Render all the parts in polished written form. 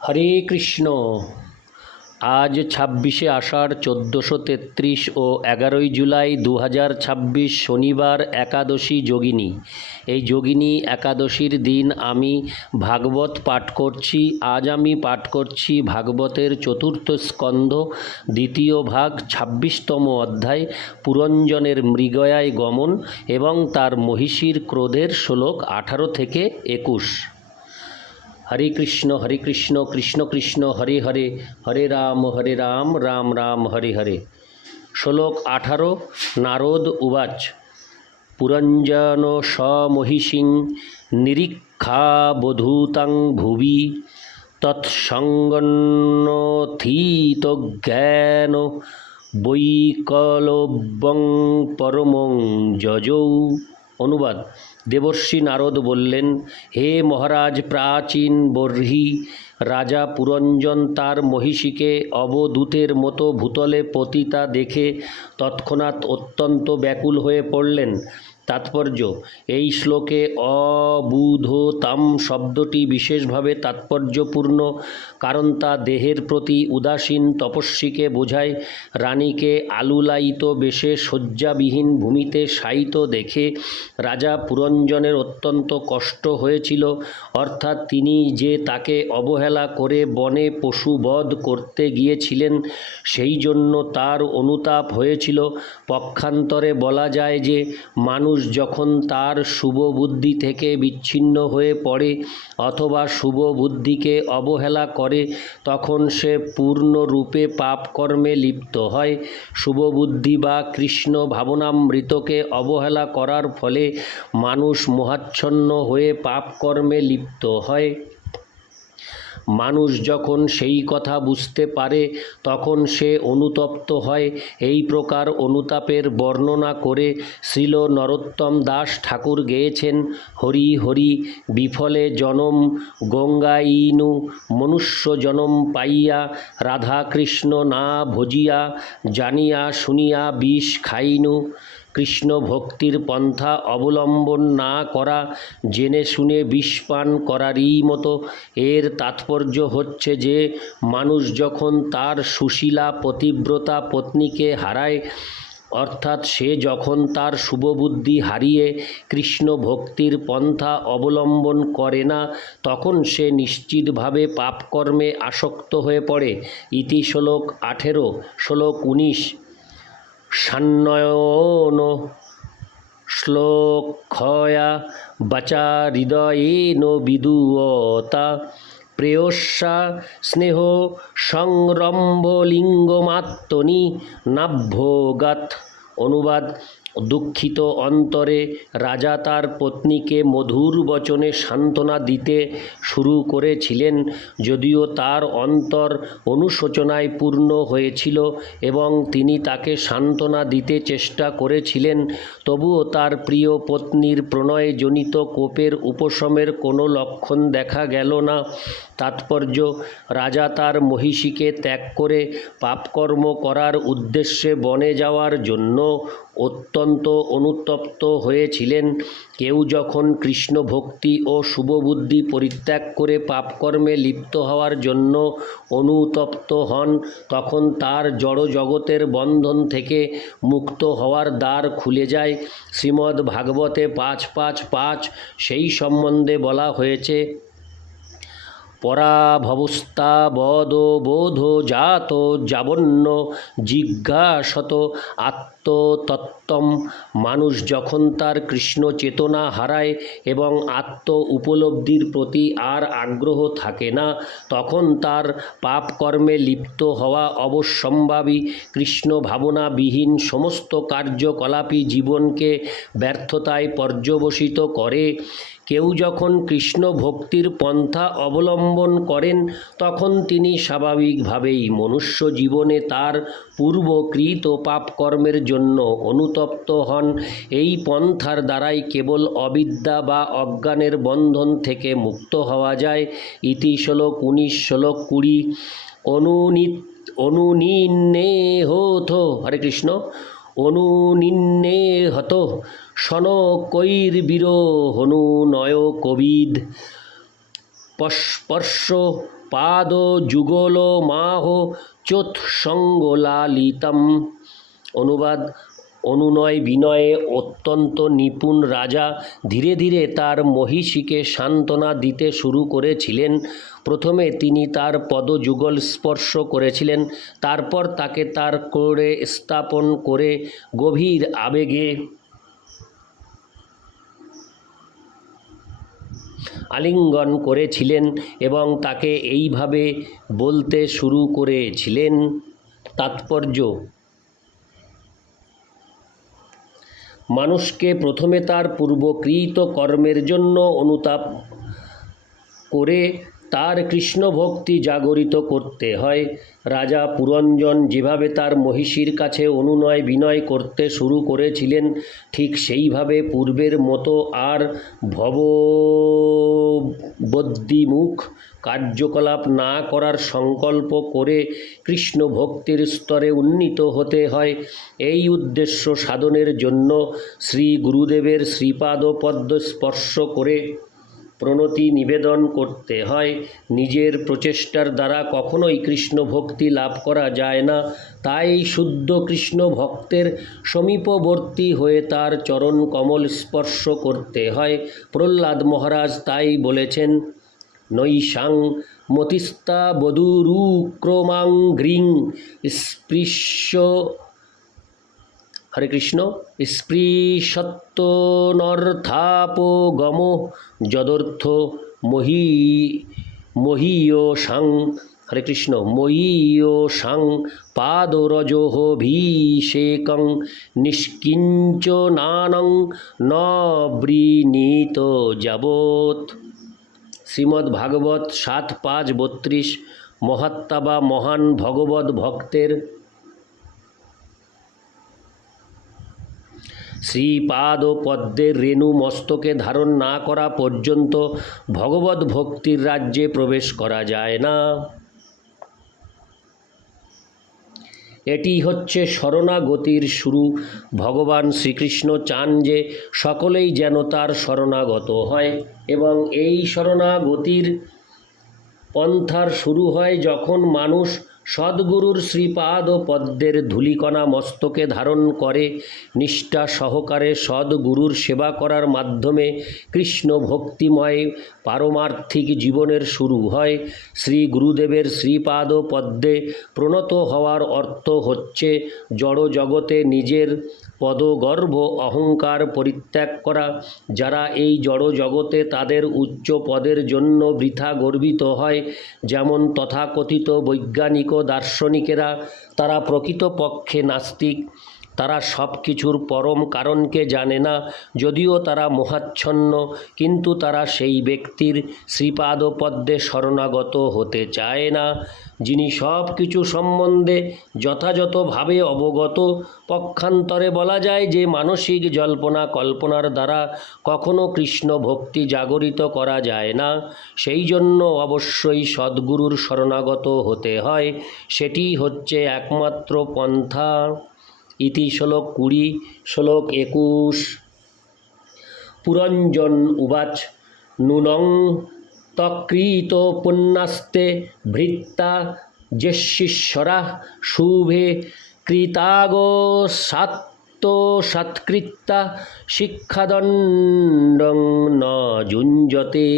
হরে কৃষ্ণ। আজ 26শে আষাঢ় 1433 ও 11ই জুলাই 2026 শনিবার একাদশী যোগিনী। এই যোগিনী একাদশীর দিন আমি ভাগবত পাঠ করছি। আজ আমি পাঠ করছি ভাগবতের চতুর্থ স্কন্ধ দ্বিতীয় ভাগ 26তম অধ্যায় পুরঞ্জনের মৃগয়ায় গমন এবং তার মহিষীর ক্রোধের শ্লোক 18 থেকে 21। হরে কৃষ্ণ কৃষ্ণ কৃষ্ণ হরে হরে, হরে রাম রাম রাম হরে হরে। শ্লোক 18। নারদ উবাচ পুরঞ্জন সমহিষিং নিরীক্ষাবধূতাং ভুবি তৎসঙ্গন্নথিতজ্ঞান বৈকলব্যং পরমং যজৌ। অনুবাদ: দেবর্ষি নারদ বললেন, হে মহারাজ প্রাচীন বর্হি, রাজা পুরঞ্জন তার মহিষীকে অবধূতের মতো ভূতলে পতিতা দেখে তৎক্ষণাৎ অত্যন্ত ব্যাকুল হয়ে পড়লেন। তাৎপর্য: এই শ্লোকে অবুধতাম শব্দটি বিশেষভাবে তাৎপর্যপূর্ণ, কারণ তা দেহের প্রতি উদাসীন তপস্বীকে বোঝায়। রানীকে আলুলায়িত বেশে শয্যাবিহীন ভূমিতে শায়িত দেখে রাজা পুরঞ্জনের অত্যন্ত কষ্ট হয়েছিল, অর্থাৎ তিনি যে তাকে অবহেলা করে বনে পশুবধ করতে গিয়েছিলেন সেই জন্য তার অনুতাপ হয়েছিল। পক্ষান্তরে বলা যায় যে মানুষ যখন তার শুভ বুদ্ধি থেকে বিচ্ছিন্ন হয়ে পড়ে অথবা শুভ বুদ্ধিকে অবহেলা করে তখন সে পূর্ণরূপে পাপকর্মে লিপ্ত হয়। শুভ বুদ্ধি বা কৃষ্ণ ভাবনামৃতকে অবহেলা করার ফলে মানুষ মোহাচ্ছন্ন হয়ে পাপকর্মে লিপ্ত হয়। মানুষ যখন সেই কথা বুঝতে পারে তখন সে অনুতপ্ত হয়। এই প্রকার অনুতাপের বর্ণনা করে শ্রীল নরোত্তম দাস ঠাকুর গেয়েছেন, হরি হরি বিফলে জনম গঙ্গায়িনু মনুষ্য জনম পাইয়া রাধাকৃষ্ণ না ভজিয়া জানিয়া শুনিয়া বিষ খাইনু। কৃষ্ণ ভক্তির পন্থা অবলম্বন না করা জেনে শুনে বিষ পান করারই মতো। এর তাৎপর্য হচ্ছে যে মানুষ যখন তার সুশীলা পতিব্রতা পত্নীকে হারায়, অর্থাৎ সে যখন তার শুভবুদ্ধি হারিয়ে কৃষ্ণ ভক্তির পন্থা অবলম্বন করে না তখন সে নিশ্চিতভাবে পাপকর্মে আসক্ত হয়ে পড়ে। ইতি শ্লোক 18। শ্লোক 19। সান্নয়ন শ্লোকয়া বাচা হৃদয়েন বিদুয়তা প্রেয়স্যা স্নেহ সংরম্ভলিঙ্গমাত্মনি নাভ্যোগাত। অনুবাদ: দুঃখিত অন্তরে রাজা তার পত্নীকে মধুর বচনে সান্ত্বনা দিতে শুরু করেছিলেন। যদিও তার অন্তর অনুশোচনায় পূর্ণ হয়েছিল এবং তিনি তাকে সান্ত্বনা দিতে চেষ্টা করেছিলেন, তবুও তার প্রিয় পত্নীর প্রণয়জনিত কোপের উপশমের কোনো লক্ষণ দেখা গেল না। তাৎপর্য: রাজা তার মহিষীকে ত্যাগ করে পাপকর্ম করার উদ্দেশ্যে বনে যাওয়ার জন্য অত্যন্ত অনুতপ্ত হয়েছিলেন। কেউ যখন কৃষ্ণ ভক্তি ও শুভবুদ্ধি পরিত্যাগ করে পাপকর্মে লিপ্ত হওয়ার জন্য অনুতপ্ত হন তখন তার জড় জগতের বন্ধন থেকে মুক্ত হওয়ার দ্বার খুলে যায়। শ্রীমদ্ ভাগবতে 5.5.5 সেই সম্বন্ধে বলা হয়েছে, পরাভবস্তাবদবোধ জাত যাবন্য জিজ্ঞাসত আত্মতত্ত্বম। মানুষ যখন তার কৃষ্ণ চেতনা হারায় এবং আত্ম উপলব্ধির প্রতি আর আগ্রহ থাকে না তখন তার পাপকর্মে লিপ্ত হওয়া অবশ্যম্ভাবী। কৃষ্ণ ভাবনাবিহীন সমস্ত কার্যকলাপই জীবনকে ব্যর্থতায় পর্যবসিত করে। কেউ যখন কৃষ্ণ ভক্তির পন্থা অবলম্বন করেন তখন তিনি স্বাভাবিকভাবেই মনুষ্য জীবনে তার পূর্বকৃত পাপকর্মের জন্য অনুতপ্ত হন। এই পন্থার দ্বারাই কেবল অবিদ্যা বা অজ্ঞানের বন্ধন থেকে মুক্ত হওয়া যায়। ইতি শ্লোক 19। শ্লোক 20। অনুনিন্নেহোথ। হরে কৃষ্ণ। অনুনিন্নেহত শনকৈর্বীরো হনুনয় কবিদ স্পর্শ পাদ যুগল মাহ চোৎসঙ্গলালিতম। অনুবাদ: অনুনয় বিনয়ে অত্যন্ত নিপুণ রাজা ধীরে ধীরে তার মহিষীকে সান্ত্বনা দিতে শুরু করেছিলেন। প্রথমে তিনি তার পদযুগল স্পর্শ করেছিলেন, তারপর তাকে তার কোলে স্থাপন করে গভীর আবেগে আলিঙ্গন করেছিলেন এবং তাকে এইভাবে বলতে শুরু করেছিলেন। তাৎপর্য: মানুষকে প্রথমে তার পূর্বকৃত কর্মের জন্য অনুতাপ করে তার কৃষ্ণ ভক্তি জাগরিত করতে হয়। রাজা পুরঞ্জন যেভাবে তার মহিষীর কাছে অনুনয় বিনয় করতে শুরু করেছিলেন, ঠিক সেইভাবে পূর্বের মতো আর ভববদ্বিমুখ কার্যকলাপ না করার সংকল্প করে কৃষ্ণ ভক্তির স্তরে উন্নীত হতে হয়। এই উদ্দেশ্য সাধনের জন্য শ্রী গুরুদেবের শ্রীপাদ পদ্ম স্পর্শ করে প্রণতি নিবেদন করতে হয়। নিজের প্রচেষ্টার দ্বারা কখনোই কৃষ্ণ ভক্তি লাভ করা যায় না, তাই শুদ্ধ কৃষ্ণ ভক্তের সমীপবর্তী হয়ে তার চরণ কমল স্পর্শ করতে হয়। প্রহ্লাদ মহারাজ তাই বলেছেন, নৈষাং মতিস্তা বধূরুক্রমাং গ্রীং স্পৃশ্য হরে কৃষ্ণ স্পৃশত্তনর্থাপগমো যদর্থ মহীয়সাং হরে কৃষ্ণ মহীয়সাং পাদরজোভিষেকং নিষ্কিঞ্চনানং ন বৃণীত যাবৎ। শ্রীমদ্ ভাগবত ৭.৫.৩২। মহাত্মা বা মহান ভগবত ভক্তের শ্রীপাদ পদ্মের রেণু মস্তকে ধারণ না করা পর্যন্ত ভগবত ভক্তির রাজ্যে প্রবেশ করা যায় না। এটি হচ্ছে শরণাগতির শুরু। ভগবান শ্রীকৃষ্ণ চান যে সকলেই যেন তার শরণাগত হয়, এবং এই শরণাগতির পন্থার শুরু হয় যখন মানুষ সদ্গুরুর শ্রীপাদ পদ্মের ধূলিকণা মস্তকে ধারণ করে। নিষ্ঠা সহকারে সদ্গুরুর সেবা করার মাধ্যমে কৃষ্ণ ভক্তিময় পারমার্থিক জীবনের শুরু হয়। শ্রী গুরুদেবের শ্রীপাদ পদ্মে প্রণত হওয়ার অর্থ হচ্ছে জড় জগতে নিজের পদগর্ভ অহংকার পরিত্যাগ করা। যারা এই জড় জগতে তাদের উচ্চ পদের জন্য বৃথা গর্বিত হয়, যেমন তথাকথিত বৈজ্ঞানিক ও দার্শনিকেরা, তারা প্রকৃতপক্ষে নাস্তিক। তারা সব কিছুর পরম কারণকে জানে না, যদিও তারা মোহাচ্ছন্ন, কিন্তু তারা সেই ব্যক্তির শ্রীপাদ পদ্মে শরণাগত হতে চায় না, যিনি সব কিছু সম্বন্ধে যথাযথভাবে অবগত। পক্ষান্তরে বলা যায় যে মানসিক জল্পনা কল্পনার দ্বারা কখনো কৃষ্ণ ভক্তি জাগরিত করা যায় না। সেই জন্য অবশ্যই সদ্গুরুর শরণাগত হতে হয়। সেটি হচ্ছে একমাত্র পন্থা। ইতি শ্লোক 20, শ্লোক 21। পুরঞ্জন উবাচ নূনং তৎকৃত পুণ্যাস্তে ভৃত্তা যশীশ্বরাঃ শুভে কৃতাগো সৎকৃত্যা শিক্ষাদণ্ডং ন যুঞ্জতে।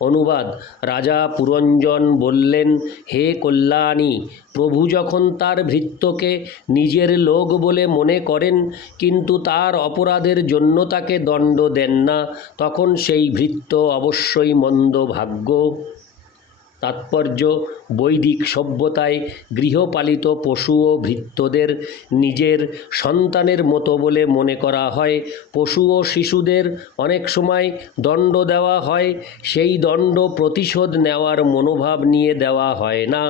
অনুবাদ: রাজা পুরঞ্জন বললেন, হে কল্যাণী, প্রভু যখন তার ভৃত্যকে নিজের লোক বলে মনে করেন কিন্তু তার অপরাধের জন্য তাকে দণ্ড দেন না, তখন সেই ভৃত্য অবশ্যই মন্দভাগ্য। তাৎপর্য: বৈদিক সভ্যতায় গৃহপালিত পশু ও ভৃত্যদের নিজের সন্তানের মতো বলে মনে করা হয়। পশু ও শিশুদের অনেক সময় দণ্ড দেওয়া হয়, সেই দণ্ড প্রতিশোধ নেওয়ার মনোভাব নিয়ে দেওয়া হয় না।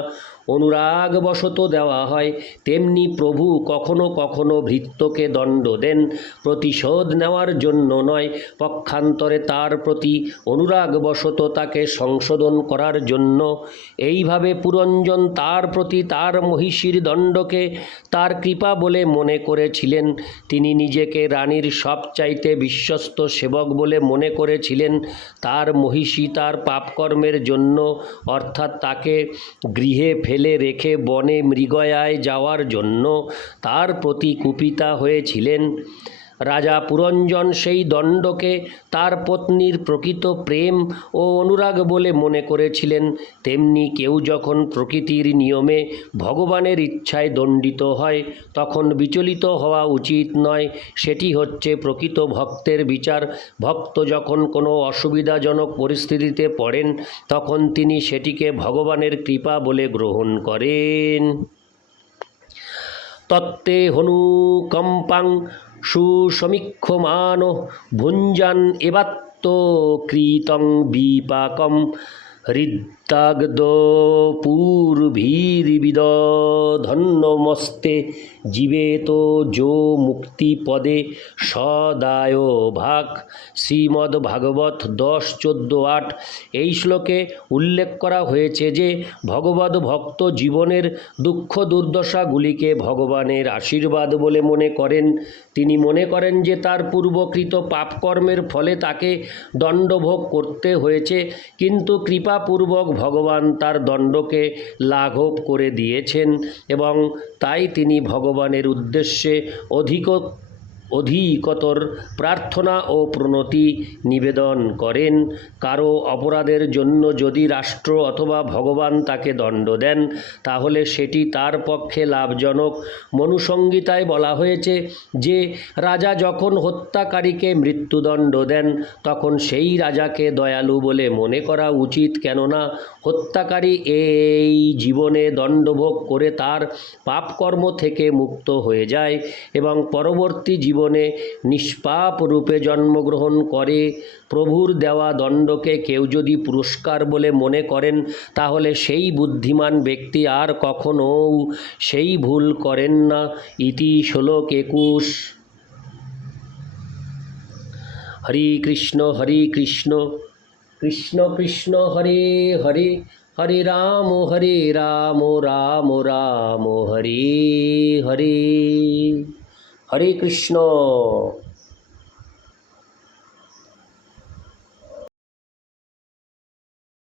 অনুরাগবশত দেওয়া হয়, তেমনি প্রভু কখনো কখনো ভৃত্যকে দণ্ড দেন প্রতিশোধ নেওয়ার জন্য নয়, পক্ষান্তরে তার প্রতি অনুরাগবশত তাকে সংশোধন করার জন্য। এইভাবে পুরঞ্জন তার প্রতি তার মহিষীর দণ্ডকে তার কৃপা বলে মনে করেছিলেন। তিনি নিজেকে রানীর সবচাইতে বিশ্বস্ত সেবক বলে মনে করেছিলেন। তার মহিষী তার পাপকর্মের জন্য, অর্থাৎ তাকে গৃহে ফেলে রেখে বনে মৃগয়ায় যাওয়ার জন্য তার প্রতি কুপিতা হয়েছিলেন। রাজা পুরঞ্জন সেই দণ্ডকে তার পত্নীর প্রকৃত প্রেম ও অনুরাগ বলে মনে করেছিলেন। তেমনি কেউ যখন প্রকৃতির নিয়মে ভগবানের ইচ্ছায় দণ্ডিত হয় তখন বিচলিত হওয়া উচিত নয়। সেটি হচ্ছে প্রকৃত ভক্তের বিচার। ভক্ত যখন কোনো অসুবিধাজনক পরিস্থিতিতে পড়েন তখন তিনি সেটিকে ভগবানের কৃপা বলে গ্রহণ করেন। তত্ত্বে হনুকম্পাং সুসমীক্ষমানো ভুঞ্জান এবাত্মকৃতং বিপাকম হৃদ্যাগ্ধপূর্ভির্বিদধন্যমস্তে জীবেত যো মুক্তিপদে সদায় ভাগ। শ্রীমদ্ভাগবত 10:14-8। এই শ্লোকে উল্লেখ করা হয়েছে যে ভগবদ্ ভক্ত জীবনের দুঃখ দুর্দশাগুলিকে ভগবানের আশীর্বাদ বলে মনে করেন। তিনি মনে করেন যে তার পূর্বকৃত পাপকর্মের ফলে তাকে দণ্ডভোগ করতে হয়েছে, কিন্তু কৃপাপূর্বক ভগবান তার দণ্ডকে লাঘব করে দিয়েছেন এবং তাই তিনি ভগবানের উদ্দেশ্যে অধিকতর প্রার্থনা ও প্রণতি নিবেদন করেন। কারো অপরাধের জন্য যদি রাষ্ট্র অথবা ভগবান তাকে দণ্ড দেন তাহলে সেটি তার পক্ষে লাভজনক। মনুসংহিতায় বলা হয়েছে যে রাজা যখন হত্যাকারীকে মৃত্যুদণ্ড দেন তখন সেই রাজাকে দয়ালু বলে মনে করা উচিত, কেননা হত্যাকারী এই জীবনে দণ্ডভোগ করে তার পাপকর্ম থেকে মুক্ত হয়ে যায় এবং পরবর্তী জীবনে নিষ্পাপ রূপে জন্মগ্রহণ করে। প্রভুর দেওয়া দণ্ডকে কেউ যদি পুরস্কার বলে মনে করেন তাহলে সেই বুদ্ধিমান ব্যক্তি আর কখনো সেই ভুল করেন না। ইতি শ্লোক 21। হরে কৃষ্ণ কৃষ্ণ কৃষ্ণ হরে হরে, হরে রাম রাম রাম হরে হরে। হরে কৃষ্ণ।